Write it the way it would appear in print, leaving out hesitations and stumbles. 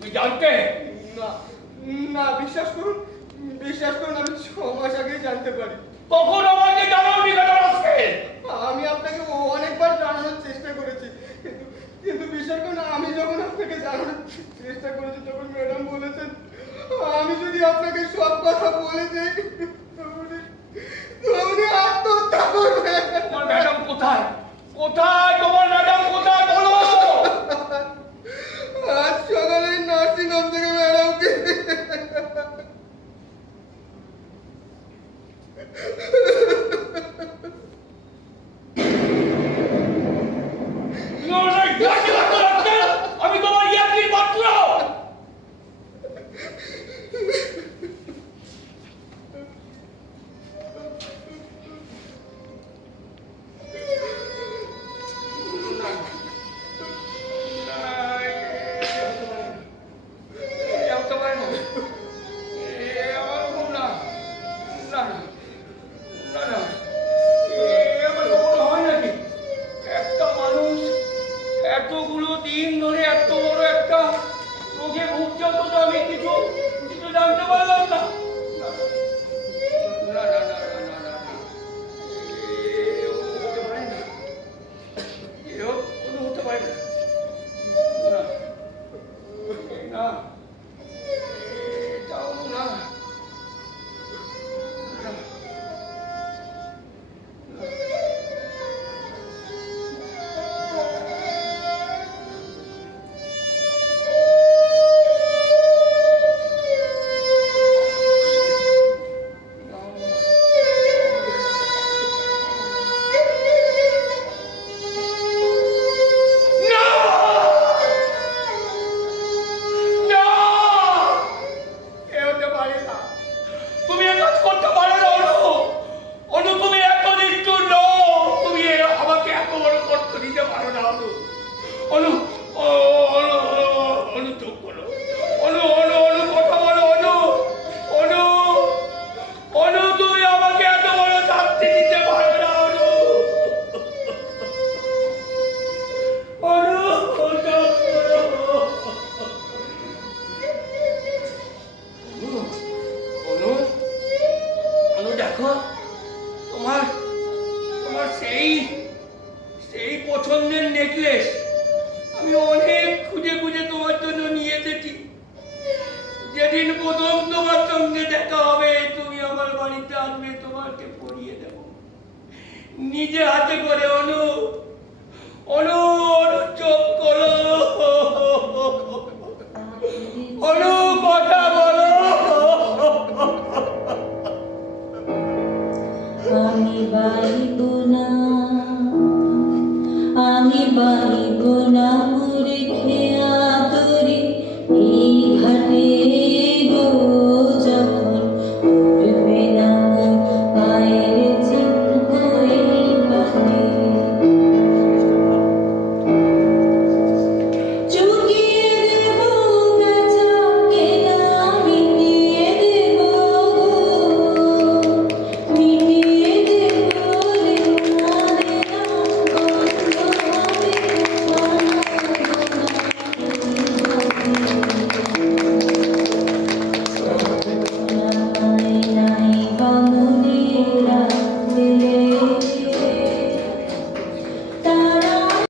তুমি জানতে? না না, বিশ্বাস করুন আমি 6 মাস আগেই জানতে পারি। কখন আমাকে জানাওনি কেন আজকে? আমি আপনাকে অনেকবার জানানোর চেষ্টা করেছি, কিন্তু বিশ্বাস করুন, আমি যখন আপনাকে জানানোর চেষ্টা করেছি তখন ম্যাডাম বলেছেন আমি যদি আপনাকে সব কথা বলে দিই উনি আত্মহত্যা করবেন। তোমার ম্যাডাম কোথায়? কোথায় তোমার ম্যাডাম কোথায় বলো? আজ সকালে নার্সিং হোম থেকে ম্যাডামকে আমি তোমার ইয়াকির পাত্র। এতগুলো দিন ধরে এত বড় একটা রোগে ভুগছে অথচ আমি কিছু জানতে পারলাম না। না না না না না না না, এও হতে পারে না, এও কোনো হতে পারে না। না না, এটাও না। সেই পছন্দের নেকলেস আমি অনেক খুঁজে খুঁজে তোমার জন্য নিয়ে এসেছি। যেদিন প্রথম তোমার সঙ্গে দেখা হবে তুমি আমার বাড়িতে আসবে, তোমাকে পরিয়ে দেব নিজে হাতে করে। অনু অনু অনু